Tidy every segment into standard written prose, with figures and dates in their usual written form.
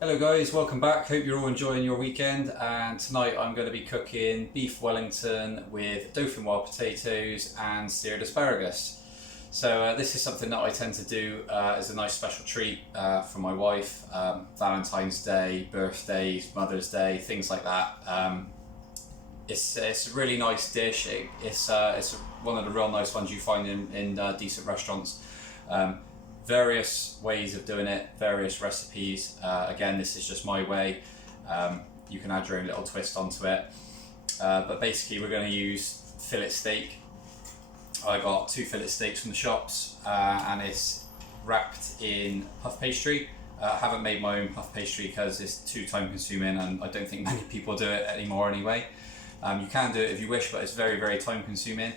Hello guys, welcome back. Hope you're all enjoying your weekend, and tonight I'm going to be cooking beef Wellington with dauphinoise potatoes and seared asparagus. So this is something that I tend to do as a nice special treat for my wife, Valentine's Day, birthdays, Mother's Day, things like that. It's a really nice dish. It's one of the real nice ones you find in decent restaurants. Various ways of doing it, various recipes. Again, this is just my way. You can add your own little twist onto it. But basically we're going to use fillet steak. I got 2 fillet steaks from the shops and it's wrapped in puff pastry. I haven't made my own puff pastry because it's too time consuming and I don't think many people do it anymore anyway. You can do it if you wish, but it's very time consuming.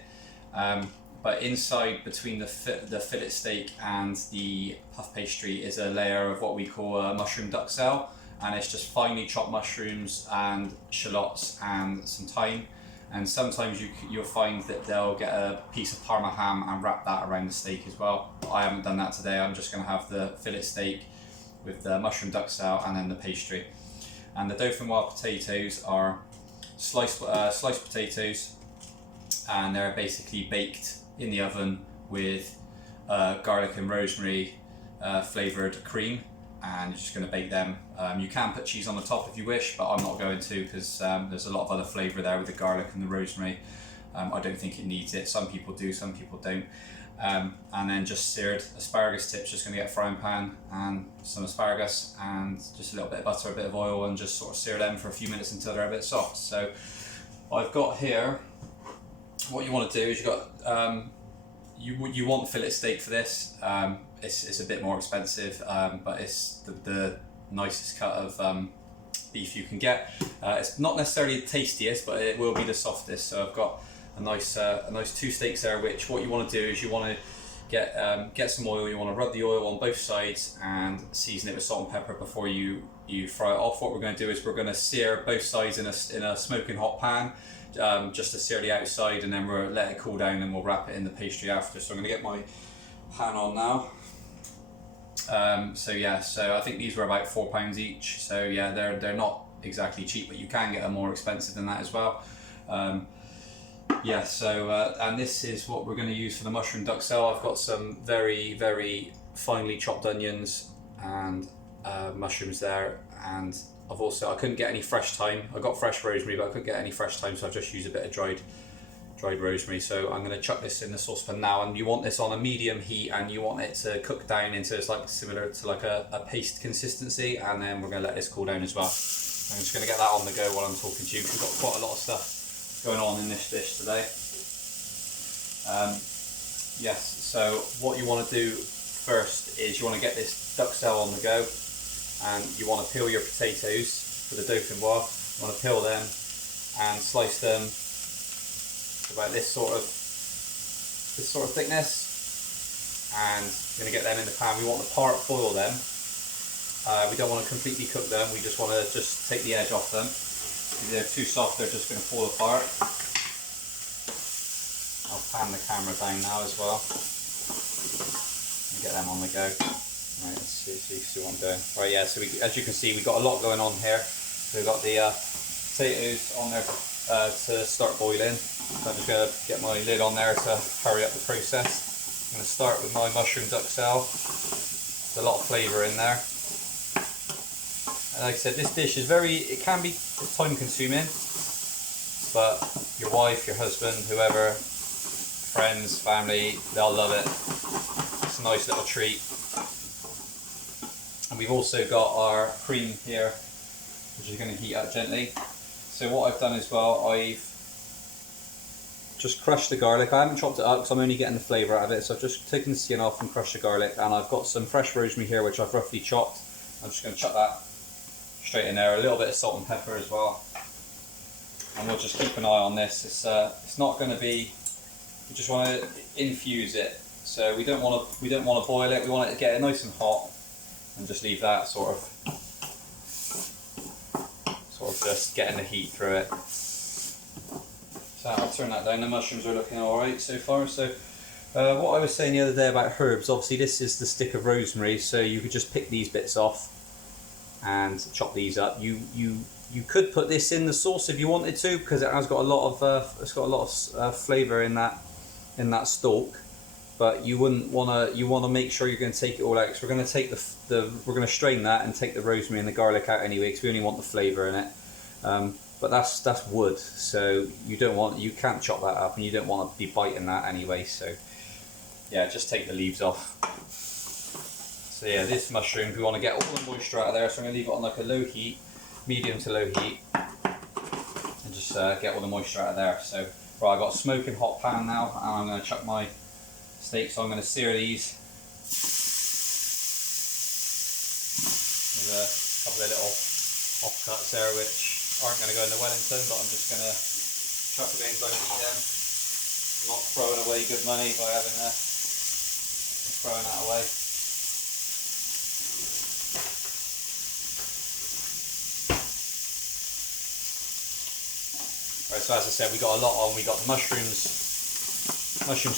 But inside between the fillet steak and the puff pastry is a layer of what we call a mushroom duxcell, and it's just finely chopped mushrooms and shallots and some thyme. And sometimes you'll find that they'll get a piece of Parma ham and wrap that around the steak as well. I haven't done that today. I'm just going to have the fillet steak with the mushroom duxcell and then the pastry. And the dauphinoise potatoes are sliced potatoes, and they're basically baked in the oven with garlic and rosemary flavoured cream, and you're just going to bake them. You can put cheese on the top if you wish, but I'm not going to because there's a lot of other flavour there with the garlic and the rosemary. I don't think it needs it. Some people do, some people don't. And then just seared asparagus tips, just going to get a frying pan and some asparagus and just a little bit of butter, a bit of oil, and just sort of sear them for a few minutes until they're a bit soft. So I've got here, what you want to do is you want fillet steak for this. It's a bit more expensive, but it's the nicest cut of beef you can get. It's not necessarily the tastiest, but it will be the softest. So I've got a nice 2 steaks there. Which what you want to do is you want to get some oil. You want to rub the oil on both sides and season it with salt and pepper before you fry it off. What we're going to do is we're going to sear both sides in a smoking hot pan. Just to sear the outside, and then we'll let it cool down and we'll wrap it in the pastry after. So I'm going to get my pan on now. So I think these were about £4 each. So yeah, they're not exactly cheap, but you can get them more expensive than that as well. And this is what we're going to use for the mushroom duxelle. I've got some very finely chopped onions and mushrooms there, and I couldn't get any fresh thyme. I got fresh rosemary, but I couldn't get any fresh thyme, so I've just used a bit of dried rosemary. So I'm going to chuck this in the saucepan now, and you want this on a medium heat, and you want it to cook down into similar to a paste consistency, and then we're going to let this cool down as well. I'm just going to get that on the go while I'm talking to you. We've got quite a lot of stuff going on in this dish today. So what you want to do first is you want to get this duxelle on the go. And you want to peel your potatoes for the dauphinoise. You want to peel them and slice them to about this sort of thickness. And you're going to get them in the pan. We want to boil them. We don't want to completely cook them. We just want to take the edge off them. If they're too soft, they're just going to fall apart. I'll pan the camera down now as well and get them on the go. Right, let's see what I'm doing. Right, yeah, so as you can see, we've got a lot going on here. So we've got the potatoes on there to start boiling. So I'm just going to get my lid on there to hurry up the process. I'm going to start with my mushroom duxelle. There's a lot of flavour in there. And like I said, this dish is it can be time consuming, but your wife, your husband, whoever, friends, family, they'll love it. It's a nice little treat. And we've also got our cream here, which is going to heat up gently. So what I've done as well, I've just crushed the garlic. I haven't chopped it up because I'm only getting the flavour out of it. So I've just taken the skin off and crushed the garlic. And I've got some fresh rosemary here, which I've roughly chopped. I'm just going to chuck that straight in there. A little bit of salt and pepper as well. And we'll just keep an eye on this. It's not going to be. We just want to infuse it. So we don't want to boil it. We want it to get it nice and hot. And just leave that sort of just getting the heat through it. So I'll turn that down. The mushrooms are looking alright so far. So what I was saying the other day about herbs, obviously this is the stick of rosemary, so you could just pick these bits off and chop these up. You could put this in the sauce if you wanted to, because it has got a lot of flavour in that stalk. But you wouldn't want to. You want to make sure you're going to take it all out, because we're going to take we're going to strain that and take the rosemary and the garlic out anyway, because we only want the flavour in it. But that's wood, so you can't chop that up, and you don't want to be biting that anyway. So yeah, just take the leaves off. So yeah, this mushroom, we want to get all the moisture out of there, so I'm going to leave it on like a low heat, medium to low heat, and just get all the moisture out of there. So right, I've got a smoking hot pan now, and I'm going to chuck my steaks. So I'm going to sear these. There's a couple of little offcuts there which aren't going to go in the Wellington, but I'm just going to chuck them in so I can eat them. I'm not throwing away good money by throwing that away. Right, so as I said, we got a lot on. We got the mushrooms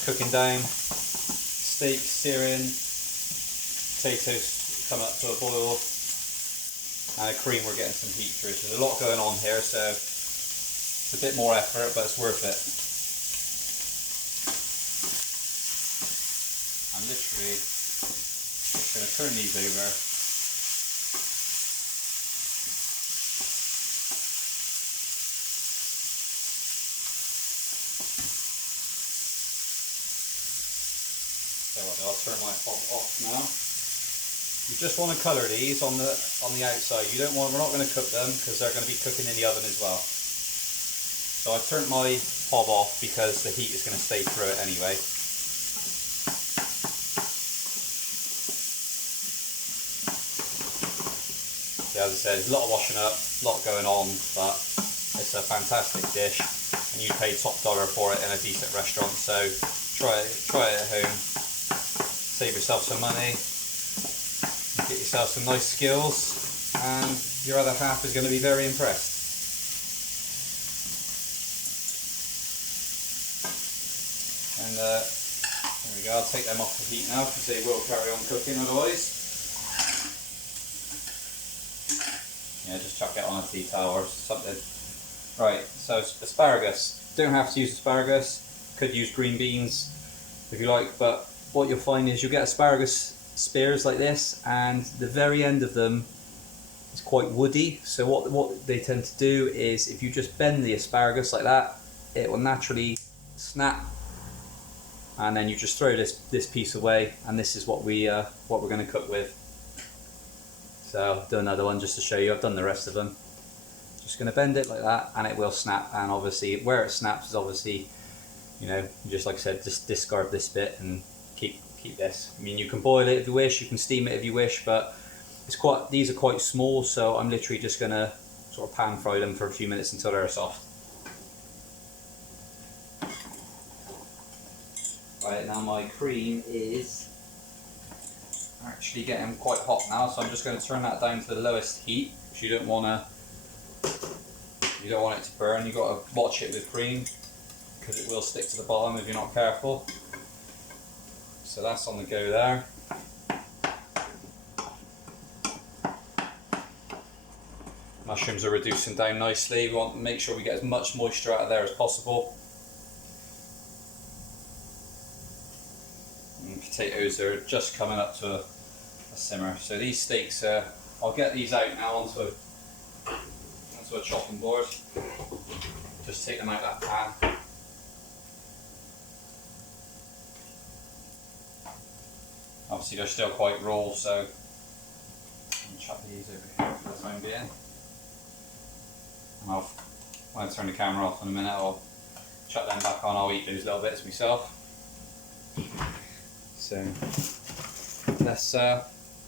cooking down, steak searing, potatoes coming up to a boil, and a cream we're getting some heat through. So there's a lot going on here, so it's a bit more effort, but it's worth it. I'm literally just going to turn these over. So I'll turn my hob off now. You just want to colour these on the outside. We're not going to cook them, because they're going to be cooking in the oven as well. So I turned my hob off because the heat is going to stay through it anyway. So as I said, there's a lot of washing up, a lot going on, but it's a fantastic dish, and you pay top dollar for it in a decent restaurant. So try it at home. Save yourself some money, get yourself some nice skills, and your other half is going to be very impressed. And there we go, I'll take them off the heat now, because they will carry on cooking otherwise. Yeah, just chuck it on a tea towel or something. Right, so asparagus. Don't have to use asparagus, could use green beans if you like, but what you'll find is you'll get asparagus spears like this, and the very end of them is quite woody. So what they tend to do is, if you just bend the asparagus like that, it will naturally snap, and then you just throw this piece away, and this is what we're going to cook with. So I'll do another one just to show you. I've done the rest of them. Just going to bend it like that, and it will snap. And obviously, where it snaps is obviously, just like I said, just discard this bit and keep this. I mean, you can boil it if you wish, you can steam it if you wish, but these are quite small, so I'm literally just gonna sort of pan fry them for a few minutes until they're soft. Right, now my cream is actually getting quite hot now, so I'm just going to turn that down to the lowest heat, because you don't want it to burn. You've got to watch it with cream, because it will stick to the bottom if you're not careful. So that's on the go there. Mushrooms are reducing down nicely. We want to make sure we get as much moisture out of there as possible. And potatoes are just coming up to a simmer. So these steaks, I'll get these out now onto a chopping board. Just take them out of that pan. Obviously they're still quite raw, so I'll chop these over here for the time being. And when I turn the camera off in a minute, I'll chuck them back on. I'll eat those little bits myself. So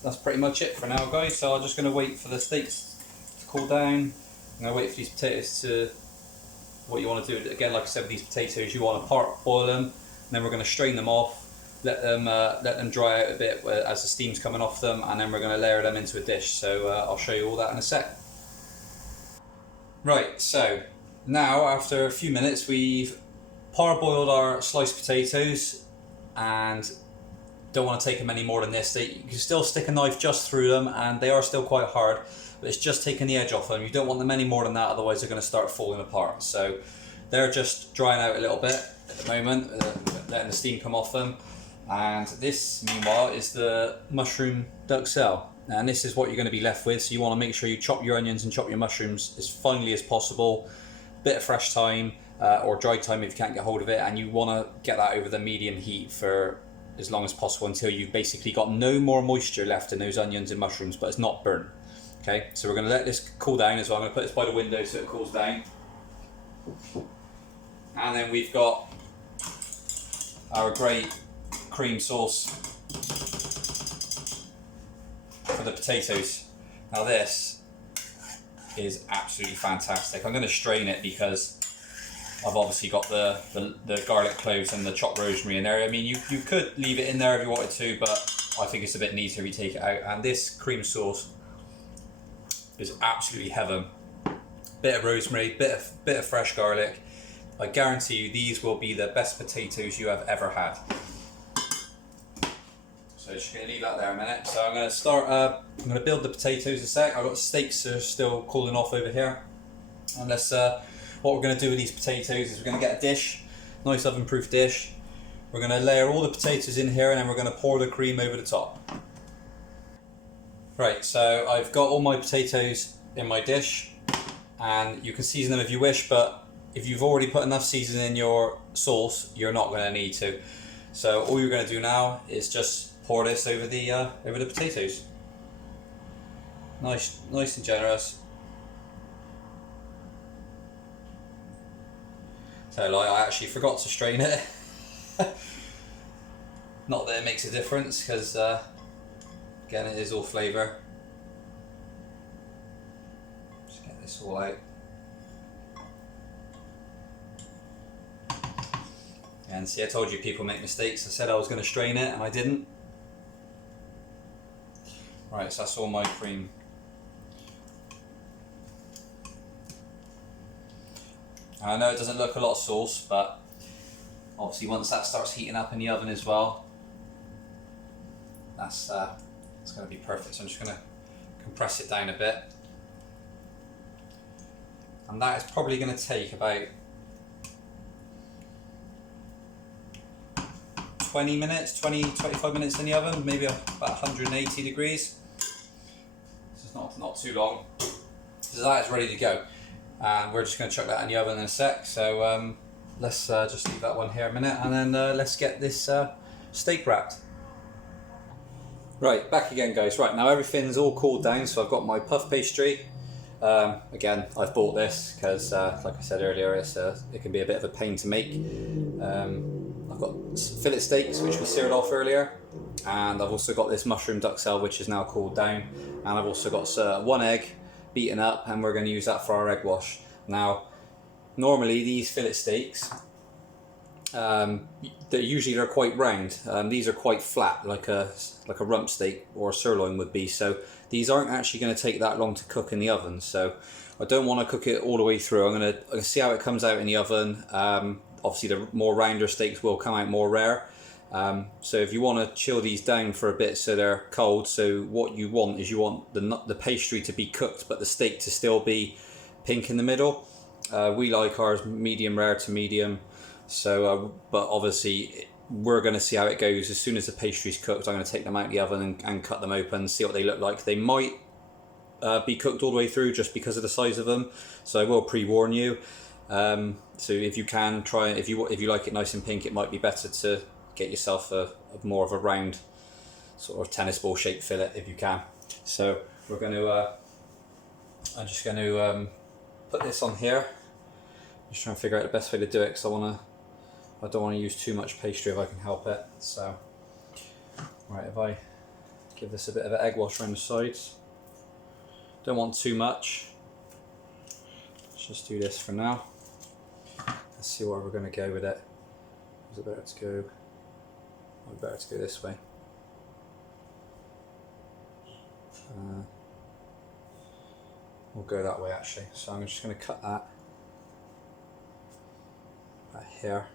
that's pretty much it for now, guys. So I'm just going to wait for the steaks to cool down. I'm going to wait for these potatoes to, what you want to do, again, like I said with these potatoes, you want to part boil them, and then we're going to strain them off, let them dry out a bit as the steam's coming off them, and then we're going to layer them into a dish. So I'll show you all that in a sec. Right, so now after a few minutes we've parboiled our sliced potatoes, and don't want to take them any more than this. You can still stick a knife just through them, and they are still quite hard, but it's just taking the edge off them. You don't want them any more than that, otherwise they're going to start falling apart. So they're just drying out a little bit at the moment, letting the steam come off them. And this, meanwhile, is the mushroom duxcell. And this is what you're going to be left with. So you want to make sure you chop your onions and chop your mushrooms as finely as possible. Bit of fresh thyme or dried thyme if you can't get hold of it, and you want to get that over the medium heat for as long as possible until you've basically got no more moisture left in those onions and mushrooms, but it's not burnt. Okay, so we're going to let this cool down as well. I'm going to put this by the window so it cools down. And then we've got our great cream sauce for the potatoes. Now this is absolutely fantastic. I'm going to strain it because I've obviously got the garlic cloves and the chopped rosemary in there. I mean, you could leave it in there if you wanted to, but I think it's a bit neater if you take it out. And this cream sauce is absolutely heaven. Bit of rosemary, bit of fresh garlic. I guarantee you these will be the best potatoes you have ever had. So just going to leave that there a minute. So I'm going to start, I'm going to build the potatoes a sec. I've got steaks that are still cooling off over here. And what we're going to do with these potatoes is we're going to get a dish, nice oven proof dish. We're going to layer all the potatoes in here, and then we're going to pour the cream over the top. Right, so I've got all my potatoes in my dish, and you can season them if you wish, but if you've already put enough seasoning in your sauce, you're not going to need to. So all you're going to do now is just pour this over the potatoes. Nice and generous. So like, I actually forgot to strain it. Not that it makes a difference, because again, it is all flavour. Just get this all out. And see, I told you people make mistakes. I said I was going to strain it and I didn't. Right, so that's all my cream. And I know it doesn't look a lot of sauce, but obviously once that starts heating up in the oven as well, it's going to be perfect. So I'm just going to compress it down a bit. And that is probably going to take about 25 minutes in the oven, maybe about 180 degrees. This is not too long. So that is ready to go. And we're just going to chuck that in the oven in a sec. So let's just leave that one here a minute, and then let's get this steak wrapped. Right, back again guys. Right, now everything's all cooled down, so I've got my puff pastry. Again, I've bought this because like I said earlier, it can be a bit of a pain to make. I've got fillet steaks which we seared off earlier, and I've also got this mushroom duxcell which is now cooled down, and I've also got one egg beaten up, and we're going to use that for our egg wash. Now normally these fillet steaks, they're quite round. These are quite flat, like a rump steak or a sirloin would be, so these aren't actually going to take that long to cook in the oven. So I don't want to cook it all the way through. I'm going to see how it comes out in the oven. Obviously the more rounder steaks will come out more rare. So if you want to chill these down for a bit so they're cold, so what you want is you want the pastry to be cooked but the steak to still be pink in the middle. We like ours medium rare to medium. So, but obviously we're going to see how it goes. As soon as the pastry's cooked, I'm going to take them out of the oven and cut them open, see what they look like. They might be cooked all the way through just because of the size of them, so I will pre-warn you. So if you can try, if you like it nice and pink, it might be better to get yourself a more of a round sort of tennis ball shaped fillet if you can. So we're going to I'm just going to put this on here. Just trying to figure out the best way to do it, because I don't want to use too much pastry if I can help it. So right, if I give this a bit of an egg wash around the sides, don't want too much. Let's just do this for now. Let's see where we're going to go with it. Is it better to go? Better to go this way. We'll go that way actually. So I'm just going to cut that right here.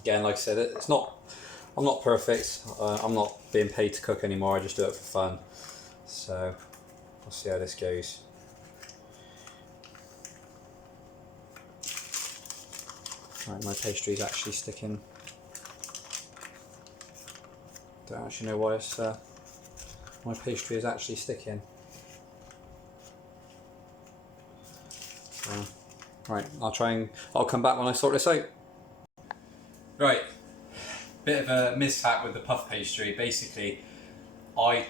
Again, like I said, it's not. I'm not perfect. I'm not being paid to cook anymore. I just do it for fun. So we'll see how this goes. Right, my pastry's actually sticking. Don't actually know why it's. My pastry is actually sticking. So, right, I'll come back when I sort this out. Right, bit of a mishap with the puff pastry. Basically, I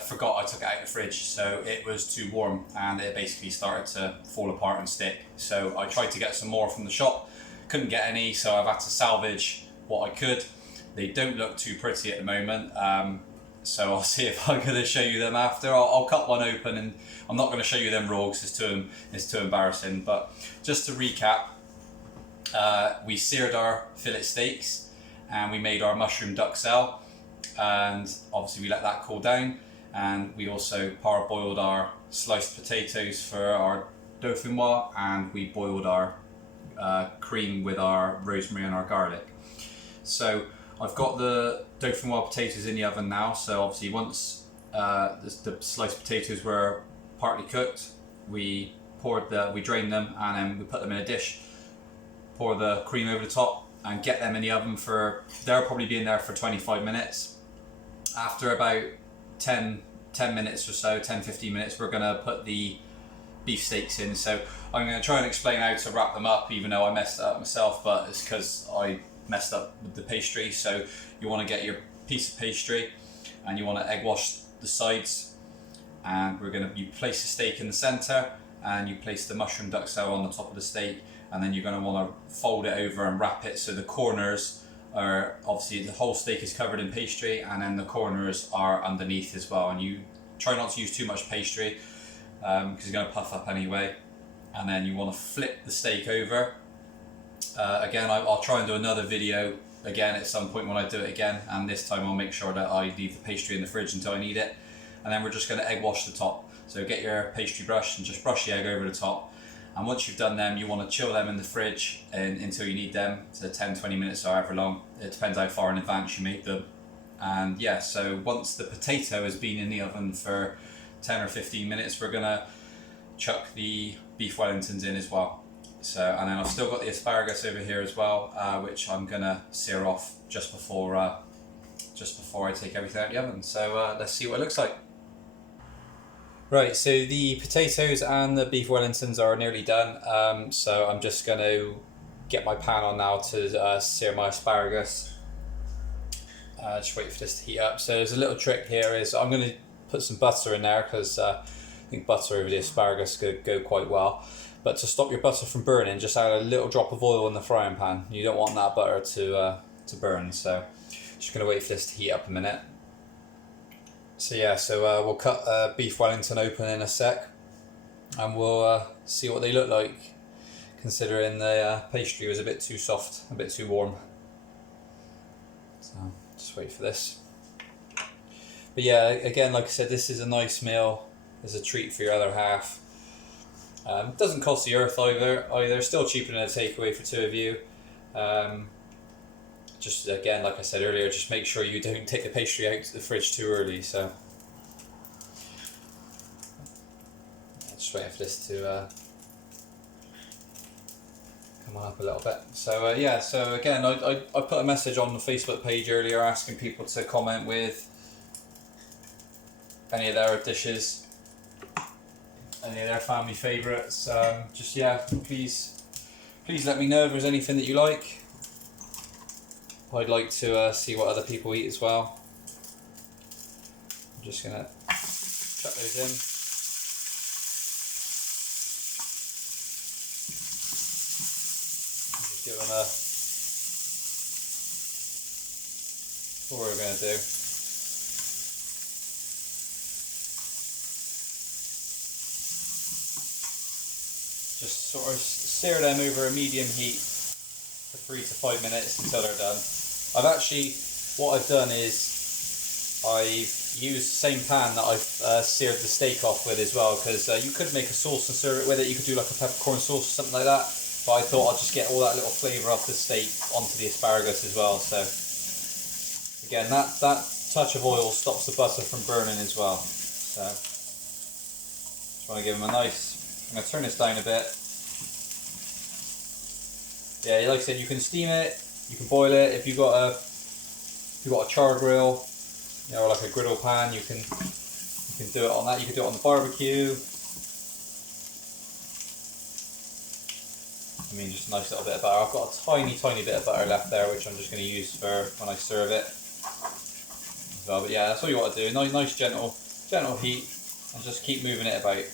forgot I took it out of the fridge, so it was too warm and it basically started to fall apart and stick. So I tried to get some more from the shop, couldn't get any, so I've had to salvage what I could. They don't look too pretty at the moment, so I'll see if I'm going to show you them after. I'll cut one open, and I'm not going to show you them raw because it's too embarrassing. But just to recap, we seared our fillet steaks and we made our mushroom duxcell, and obviously we let that cool down, and we also parboiled our sliced potatoes for our dauphinoise, and we boiled our cream with our rosemary and our garlic. So I've got the dauphinoise potatoes in the oven now, so obviously once the sliced potatoes were partly cooked, we drained them and then we put them in a dish, pour the cream over the top and get them in the oven they'll probably be in there for 25 minutes. After about 10 minutes or so, 10-15 minutes, we're going to put the beef steaks in. So I'm going to try and explain how to wrap them up, even though I messed it up myself, but it's because I messed up with the pastry. So you want to get your piece of pastry and you want to egg wash the sides, and you place the steak in the center and you place the mushroom duxelle on the top of the steak, and then you're going to want to fold it over and wrap it so the corners are, obviously the whole steak is covered in pastry and then the corners are underneath as well, and you try not to use too much pastry because you're going to puff up anyway. And then you want to flip the steak over. Again, I'll try and do another video again at some point when I do it again, and this time I'll make sure that I leave the pastry in the fridge until I need it. And then we're just going to egg wash the top. So get your pastry brush and just brush the egg over the top. And once you've done them, you want to chill them in the fridge until you need them, so 10-20 minutes or however long. It depends how far in advance you make them. And yeah, so once the potato has been in the oven for 10 or 15 minutes, we're going to chuck the beef Wellingtons in as well. So, and then I've still got the asparagus over here as well, which I'm going to sear off just before I take everything out of the oven. So let's see what it looks like. Right, so the potatoes and the beef Wellingtons are nearly done, so I'm just going to get my pan on now to sear my asparagus. Just wait for this to heat up. So there's a little trick here, is I'm going to put some butter in there because I think butter over the asparagus could go quite well. But to stop your butter from burning, just add a little drop of oil in the frying pan. You don't want that butter to burn, so just going to wait for this to heat up a minute. So yeah, so we'll cut beef Wellington open in a sec, and we'll see what they look like, considering the pastry was a bit too soft, a bit too warm. So just wait for this. But yeah, again, like I said, this is a nice meal as a treat for your other half. Doesn't cost the earth either. Still cheaper than a takeaway for two of you. Just again, like I said earlier, just make sure you don't take the pastry out to the fridge too early. So just waiting for this to come on up a little bit. So yeah, so again, I put a message on the Facebook page earlier asking people to comment with any of their dishes, any of their family favourites. Just yeah, please let me know if there's anything that you like. I'd like to see what other people eat as well. I'm just going to chuck those in. I'm just doing what we're going to do. Just sort of sear them over a medium heat for 3 to 5 minutes until they're done. What I've done is I've used the same pan that I've seared the steak off with as well, because you could make a sauce and serve it with it. You could do like a peppercorn sauce or something like that. but I thought I'd just get all that little flavour off the steak onto the asparagus as well. So again, that touch of oil stops the butter from burning as well. So just want to give them a nice. I'm going to turn this down a bit. Yeah, like I said, you can steam it, you can boil it. If you've got a char grill, you know, or like a griddle pan, you can do it on that. You can do it on the barbecue. I mean, just a nice little bit of butter. I've got a tiny bit of butter left there, which I'm just going to use for when I serve it. So, but yeah, that's all you want to do. Nice gentle heat, and just keep moving it about.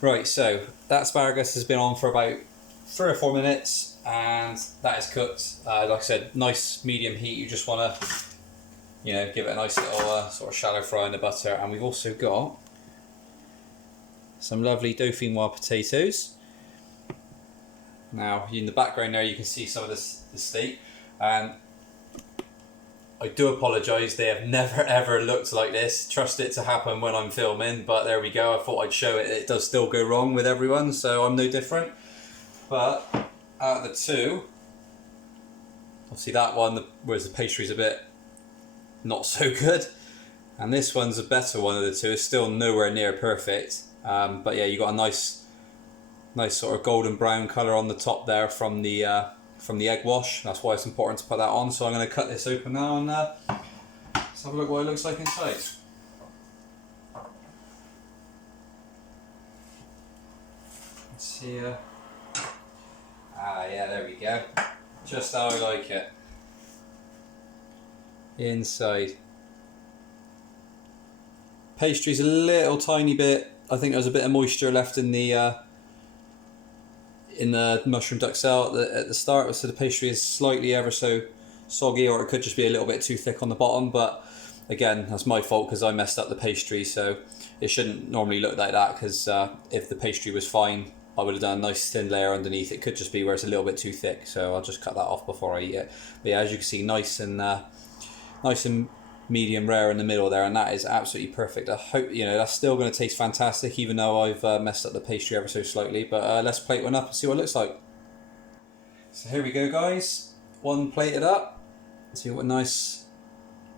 Right, so that asparagus has been on for about 3 or 4 minutes, and that is cooked. Like I said, nice medium heat. You just want to, you know, give it a nice little sort of shallow fry in the butter. And we've also got some lovely dauphinoise potatoes. Now, in the background there, you can see some of the steak, and I do apologise, they have never ever looked like this. Trust it to happen when I'm filming, but there we go. I thought I'd show it. It does still go wrong with everyone, so I'm no different. But out of the two, obviously that one, whereas the pastry's a bit not so good, and this one's a better one of the two. It's still nowhere near perfect, but yeah, you got a nice sort of golden brown colour on the top there from the egg wash. That's why it's important to put that on. So I'm going to cut this open now and let's have a look what it looks like inside. Let's see. Yeah, there we go. Just how I like it. Inside. Pastry's a little tiny bit. I think there's a bit of moisture left in the mushroom duxcell at the start, so the pastry is slightly ever so soggy, or it could just be a little bit too thick on the bottom. But again, that's my fault because I messed up the pastry, so it shouldn't normally look like that, because if the pastry was fine, I would have done a nice thin layer underneath. It could just be where it's a little bit too thick, so I'll just cut that off before I eat it. But yeah, as you can see, nice and medium rare in the middle there, and that is absolutely perfect. I hope, you know, that's still going to taste fantastic, even though I've messed up the pastry ever so slightly. But let's plate one up and see what it looks like. So here we go, guys. One plated up. See what nice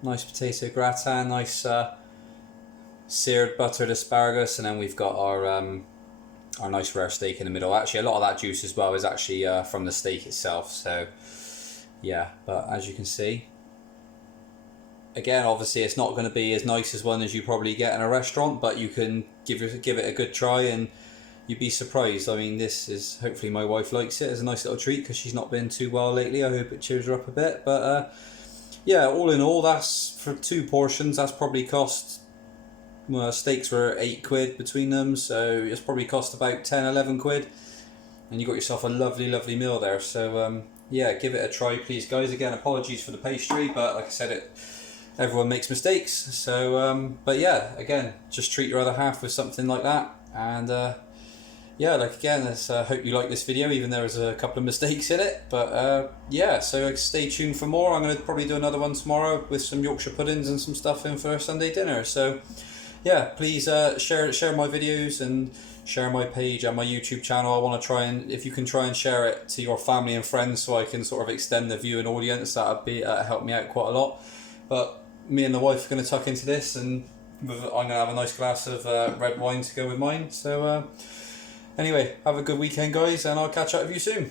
potato gratin, nice seared buttered asparagus, and then we've got our nice rare steak in the middle. Actually, a lot of that juice as well is actually from the steak itself. So yeah, but as you can see, again, obviously it's not going to be as nice as one as you probably get in a restaurant, but you can give it a good try and you'd be surprised. I mean, this is, hopefully my wife likes it as a nice little treat, because she's not been too well lately. I hope it cheers her up a bit. But yeah, all in all, that's for 2 portions. That's probably cost, well, steaks were £8 between them, so it's probably cost about 10-11 quid, and you got yourself a lovely meal there. So yeah, give it a try, please, guys. Again, apologies for the pastry, but like I said, everyone makes mistakes. So but yeah, again, just treat your other half with something like that. And yeah, like again, I hope you like this video, even though there's a couple of mistakes in it. But yeah, so stay tuned for more. I'm going to probably do another one tomorrow with some Yorkshire puddings and some stuff in for Sunday dinner. So yeah, please share my videos and share my page and my YouTube channel. I want to try and, if you can try and share it to your family and friends, so I can sort of extend the viewing audience. That would help me out quite a lot. But me and the wife are going to tuck into this, and I'm going to have a nice glass of red wine to go with mine. So anyway, have a good weekend, guys, and I'll catch up with you soon.